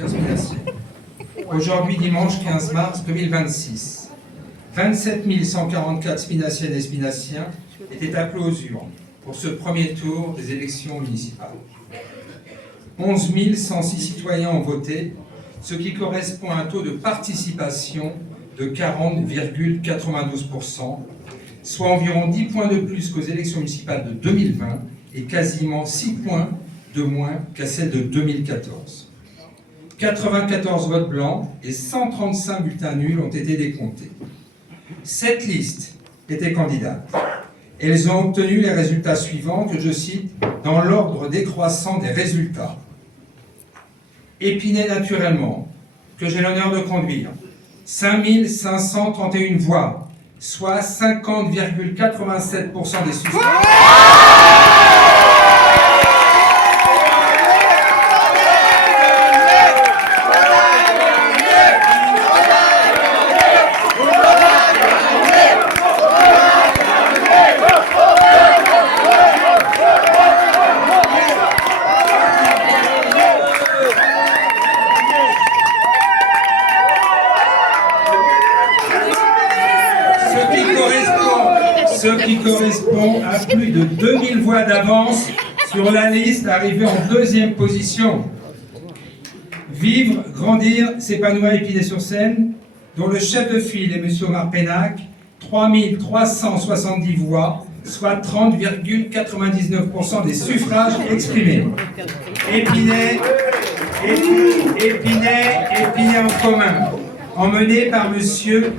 chers Spinaciens. Aujourd'hui, dimanche 15 mars 2026, 27 144 Spinaciennes et Spinaciens étaient appelés aux urnes pour ce premier tour des élections municipales. 11 106 citoyens ont voté, ce qui correspond à un taux de participation de 40,92%, soit environ 10 points de plus qu'aux élections municipales de 2020 et quasiment 6 points de moins qu'à celles de 2014. 94 votes blancs et 135 bulletins nuls ont été décomptés. 7 listes étaient candidates. Elles ont obtenu les résultats suivants, que je cite, dans l'ordre décroissant des résultats. Épinay, naturellement, que j'ai l'honneur de conduire, 5 531 voix, soit 50,87% des suffrages. Ce qui correspond à plus de 2000 voix d'avance sur la liste arrivée en deuxième position. Vivre, grandir, s'épanouir à Épinay-sur-Seine, dont le chef de file est M. Omar Pénac, 3370 voix, soit 30,99% des suffrages exprimés. Épinay en commun, emmené par M.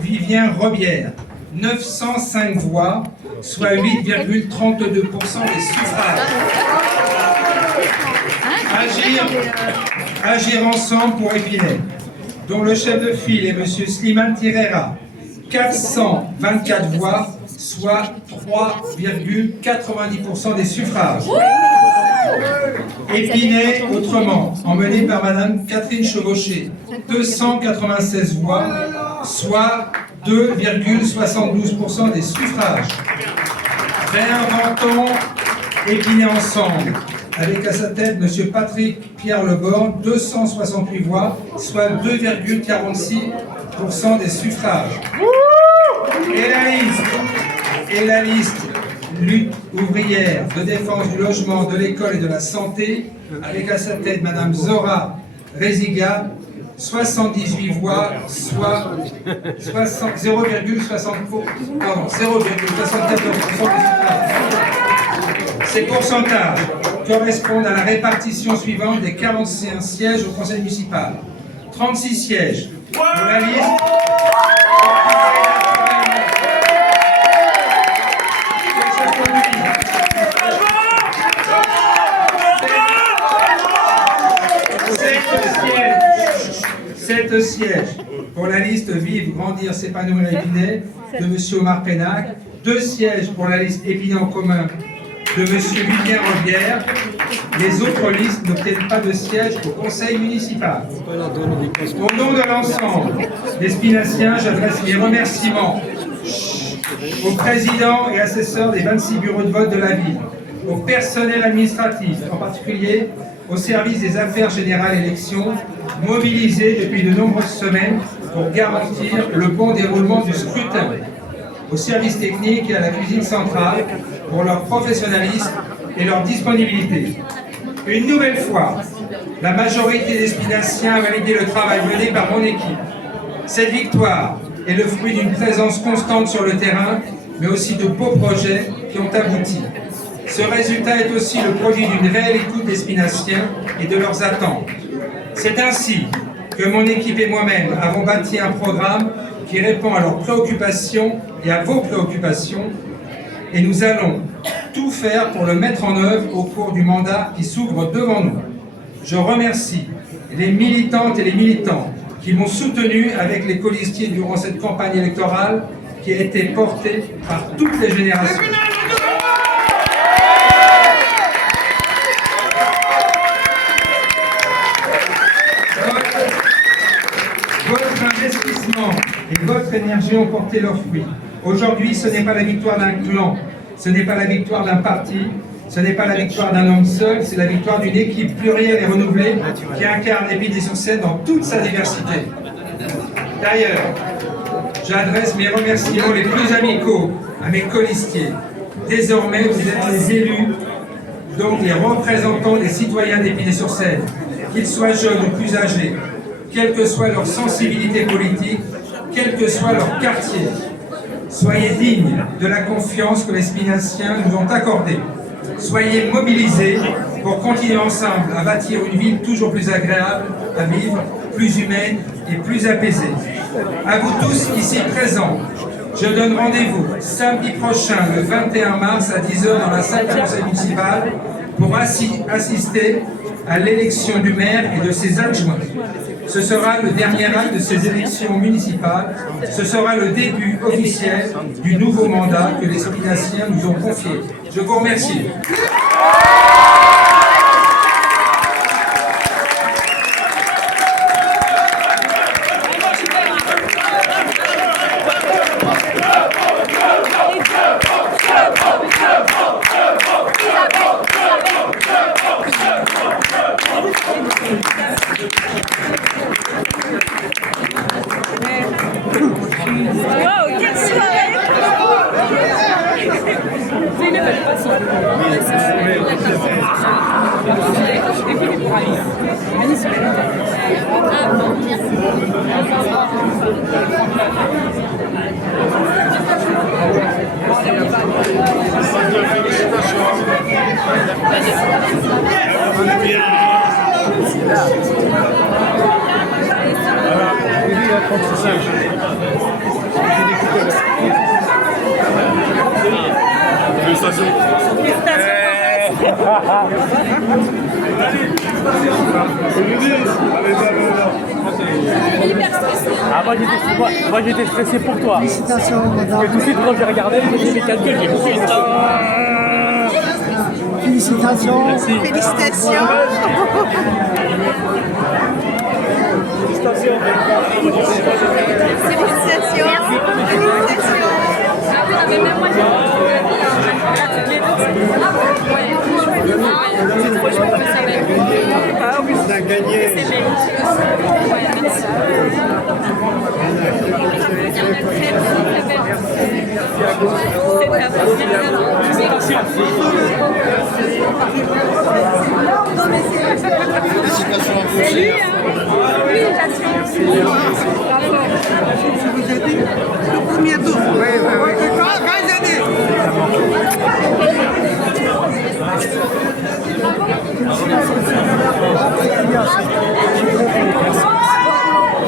Vivien Robière, 905 voix, soit 8,32% des suffrages. Agir ensemble pour Épinay, dont le chef de file est M. Slimane Tirera, 424 voix, soit 3,90% des suffrages. Épinay autrement, emmené par Mme Catherine Chevauché, 296 voix, soit 2,72% des suffrages. Réinventons Épinay ensemble, avec à sa tête M. Patrick Pierre Lebord, 268 voix, soit 2,46% des suffrages. Et la liste lutte ouvrière de défense du logement, de l'école et de la santé, avec à sa tête Mme Zora Reziga, 78 voix, soit 0,74% des suffrages. Ces pourcentages correspondent à la répartition suivante des 41 sièges au conseil municipal. 36 sièges pour la liste. Sept sièges pour la liste Vivre, Grandir, S'épanouir à Épinay de M. Omar Pénac, 2 sièges pour la liste Épinay en commun de M. Vivien Robière. Les autres listes n'obtiennent pas de siège au conseil municipal. Au nom de l'ensemble des Spinaciens, j'adresse mes remerciements aux présidents et assesseurs des 26 bureaux de vote de la ville, au personnel administratif, en particulier au service des affaires générales élections, mobilisés depuis de nombreuses semaines pour garantir le bon déroulement du scrutin, au service technique et à la cuisine centrale pour leur professionnalisme et leur disponibilité. Une nouvelle fois, la majorité des Spinaciens a validé le travail mené par mon équipe. Cette victoire est le fruit d'une présence constante sur le terrain, mais aussi de beaux projets qui ont abouti. Ce résultat est aussi le produit d'une réelle écoute des Spinaciens et de leurs attentes. C'est ainsi que mon équipe et moi-même avons bâti un programme qui répond à leurs préoccupations et à vos préoccupations, et nous allons tout faire pour le mettre en œuvre au cours du mandat qui s'ouvre devant nous. Je remercie les militantes et les militants qui m'ont soutenu avec les colistiers durant cette campagne électorale qui a été portée par toutes les générations. Votre investissement et votre énergie ont porté leurs fruits. Aujourd'hui, ce n'est pas la victoire d'un clan, ce n'est pas la victoire d'un parti, Ce n'est pas la victoire d'un homme seul, c'est la victoire d'une équipe plurielle et renouvelée qui incarne Épinay-sur-Seine dans toute sa diversité. D'ailleurs, j'adresse mes remerciements les plus amicaux à mes colistiers. Désormais, vous êtes les élus, donc les représentants des citoyens d'Épinay-sur-Seine, qu'ils soient jeunes ou plus âgés, quelle que soit leur sensibilité politique, quel que soit leur quartier. Soyez dignes de la confiance que les Spinaciens nous ont accordée. Soyez mobilisés pour continuer ensemble à bâtir une ville toujours plus agréable à vivre, plus humaine et plus apaisée. À vous tous ici présents, je donne rendez-vous samedi prochain, le 21 mars à 10 h dans la salle du conseil municipal pour assister à l'élection du maire et de ses adjoints. Ce sera le dernier acte de ces élections municipales. Ce sera le début officiel du nouveau mandat que les Spinaciens nous ont confié. Je vous remercie. Wow, quelle soirée! C'est une belle façon. Félicitations. Moi j'étais stressé pour toi. Félicitations, madame. Et tout de suite quand j'ai regardé, j'ai fait mes calculs, j'ai dit putain. Félicitations. Merci. Félicitations! On a gagné. Le premier tour.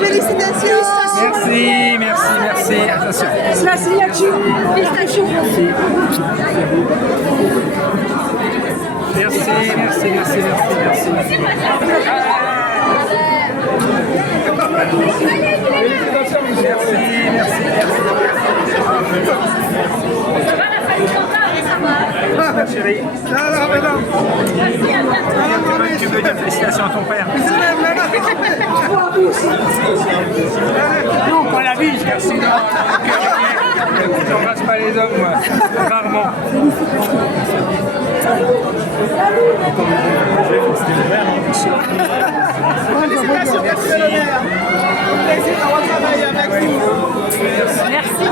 Félicitations! Merci. Attention. C'est la signature! Félicitations! Merci. Chérie. Tu veux dire félicitations à ton père? Non, pas la bise, merci. J'embrasse pas les hommes, moi. Rarement. Félicitations! Plaisir d'avoir travaillé avec vous. Merci.